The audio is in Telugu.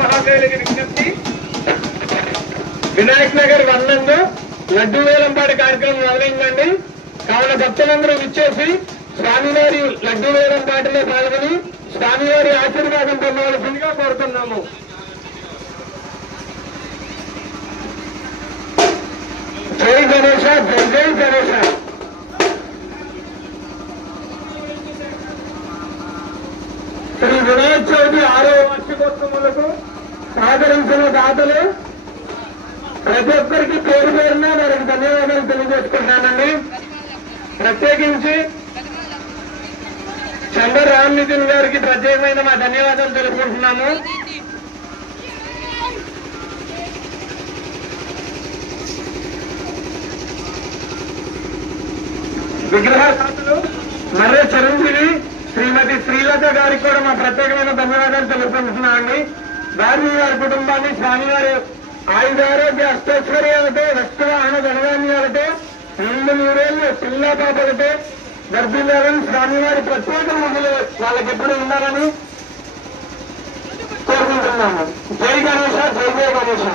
మహాశైలికి విజ్ఞప్తి, వినాయక్ నగర్ వర్ణంలో లడ్డూ వేలంపాటి కార్యక్రమం మొదలైందండి. కావున భక్తులందరూ విచ్చేసి స్వామివారి లడ్డూ వేలంపాటిలో పాల్గొని స్వామివారి ఆశీర్వాదం పొందవలసిందిగా కోరుతున్నాము. జై గణేశ, జై జై గణేశ. శ్రీ వినాయక చవితి 6వ వార్షికోత్సవాలకు సహకరించిన దాతలు ప్రతి ఒక్కరికి పేరు పేరున వారికి ధన్యవాదాలు తెలియజేసుకుంటానండి. ప్రత్యేకించి చంద్ర రామ్ నితిన్ గారికి ప్రత్యేకమైన మా ధన్యవాదాలు తెలుపుకుంటున్నాము. విగ్రహదాతలు మర్రే చిరంజీవి శ్రీమతి శ్రీలత గారికి కూడా మా ప్రత్యేకమైన ధన్యవాదాలు తెలుపుకుంటున్నామండి. వారి వారి కుటుంబాన్ని స్వామివారి ఆయుధారోగ్య అష్టైశ్వర్యాలతో రక్తవాహన ధనధాన్యాలతో 200 పిల్ల పాపలతో గర్భిణులను స్వామివారి ప్రత్యేక మొదలు వాళ్ళకి ఎప్పుడు ఉండాలని కోరుకుంటున్నాము. జై గణేశ, జై జయ గణేశ.